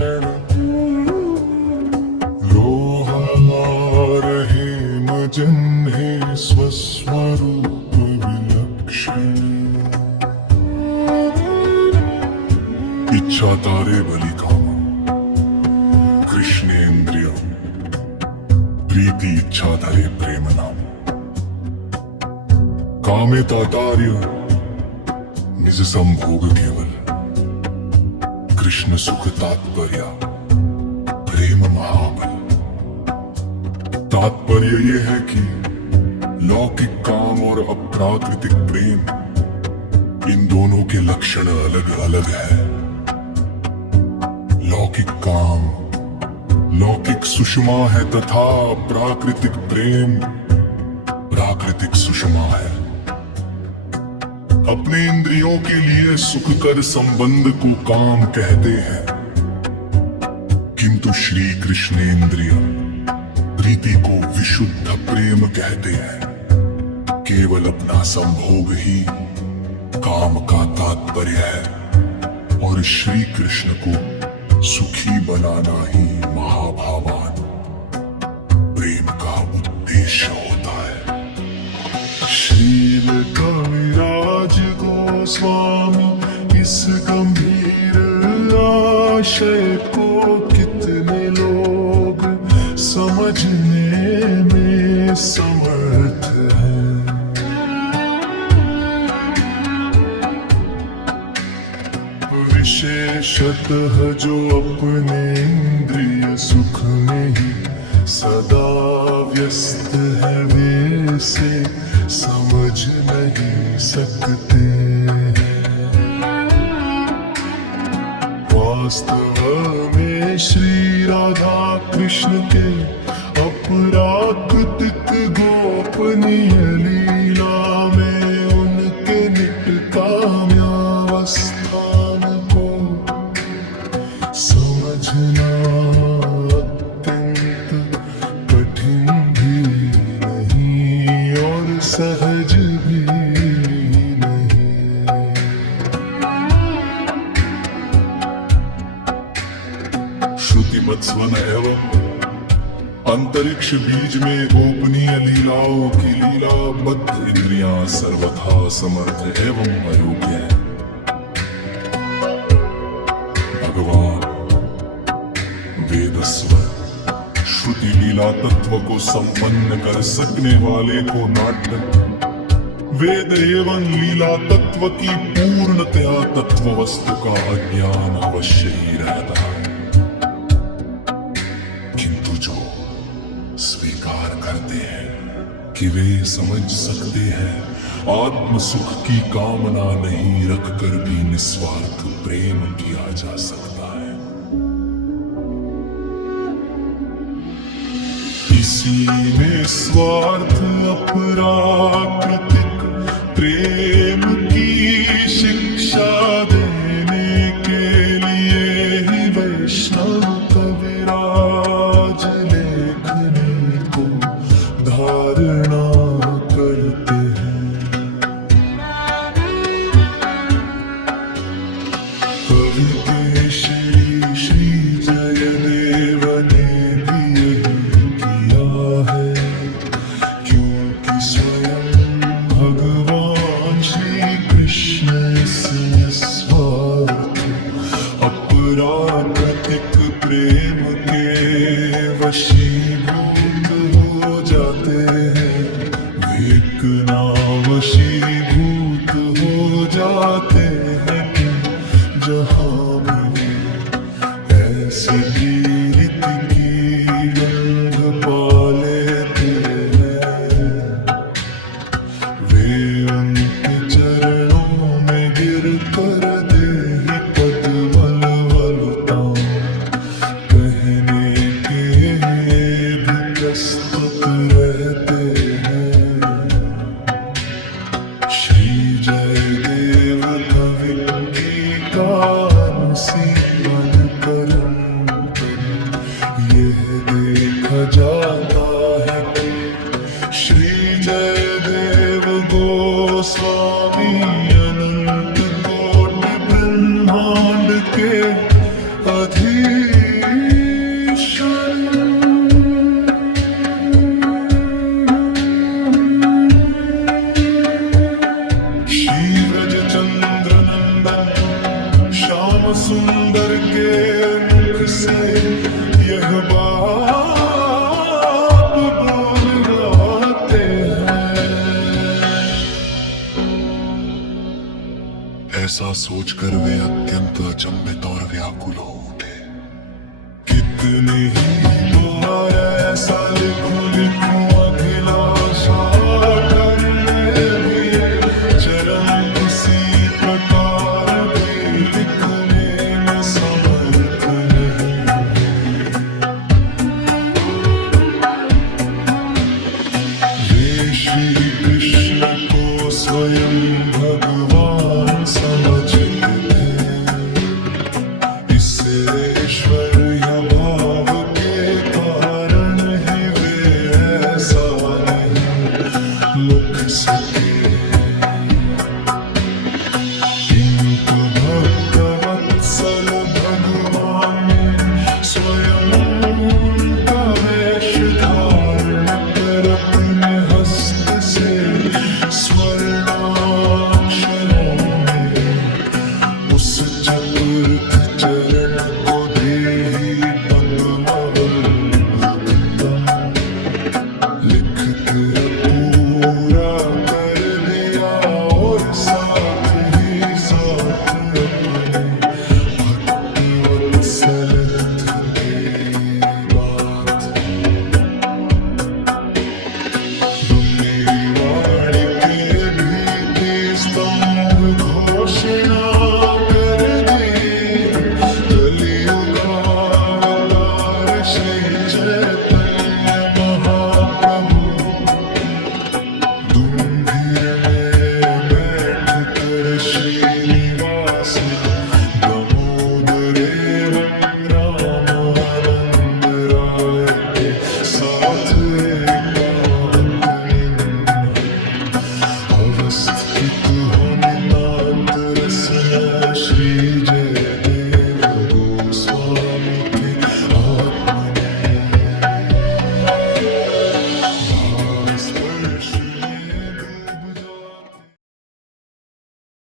क्षण लोहारहीम जिन्हे स्वस्वरूप विलक्षण इच्छा तारे बलि कामा कृष्णेन्द्रिय प्रीति इच्छा धरे प्रेम नाम कामे तातार्य निज संभोग केवल कृष्ण सुख तात्पर्य प्रेम महाबल। तात्पर्य ये है कि लौकिक काम और अप्राकृतिक प्रेम इन दोनों के लक्षण अलग अलग है। लौकिक काम लौकिक सुषमा है तथा प्राकृतिक प्रेम प्राकृतिक सुषमा है। अपने इंद्रियों के लिए सुखकर संबंध को काम कहते हैं, किंतु श्री कृष्णेन्द्रिय प्रीति को विशुद्ध प्रेम कहते हैं। केवल अपना संभोग ही काम का तात्पर्य है और श्री कृष्ण को सुखी बनाना ही महाभावान प्रेम का उद्देश्य होता है। श्रील कविराज गोस्वामी इस गंभीर आशय को कितने लोग समझने में समर्थ हैं। विशेषतः जो अपने इंद्रिय सुख में ही सदा व्यस्त है वे से समझ नहीं सकते। वास्तव में श्री राधा कृष्ण के अपराकृतिक गोपनीय लीला में उनके निटकाम्यावस्थान को समझना अत्यंत कठिन भी नहीं और सहज भी नहीं। श्रुतिमत स्वन एवं अंतरिक्ष बीज में गोपनीय लीलाओं की लीला बद्ध इंद्रियां सर्वथा समर्थ एवं अयोग्य है। भगवान वेद स्वर श्रुति लीला तत्व को संपन्न कर सकने वाले को नाट्य वेद एवं लीला तत्व की पूर्णतया तत्व वस्तु का अज्ञान अवश्य ही रहता है। किंतु जो स्वीकार करते हैं कि वे समझ सकते हैं आत्म सुख की कामना नहीं रखकर भी निस्वार्थ प्रेम किया जा सकता है। इसी निस्वार्थ अपराकृतिक प्रेम की शिक्षा देने के लिए ही वैष्णव कविराज लेखनी को धारणा करते हैं। कवि केशरी श्री जयदेव ने भी यही किया है, क्योंकि स्वयं भगवान श्री कृष्ण इस निस्वार्थ अपराकृतिक प्रेम के वशीभूत हो जाते हैं। विकना वशीभूत हो जाते हैं कि जहां भी ऐसी रीति की गंध पा लेते हैं, वे उनके चरणों में गिर कर देहि पद्मल वलतां कहने के भी प्रस्तुत रहते हैं। श्री जयदेव कवि की कानुसीवन करम यह देखा जाता है कि श्री जयदेव गोस्वामी अनंत कोटि ब्रह्मांड के अधीन सुंदर के अंक से यह बाप बोलते हैं। ऐसा सोचकर वे अत्यंत अचंभित और व्याकुल हो उठे। कितने ही बार ऐसा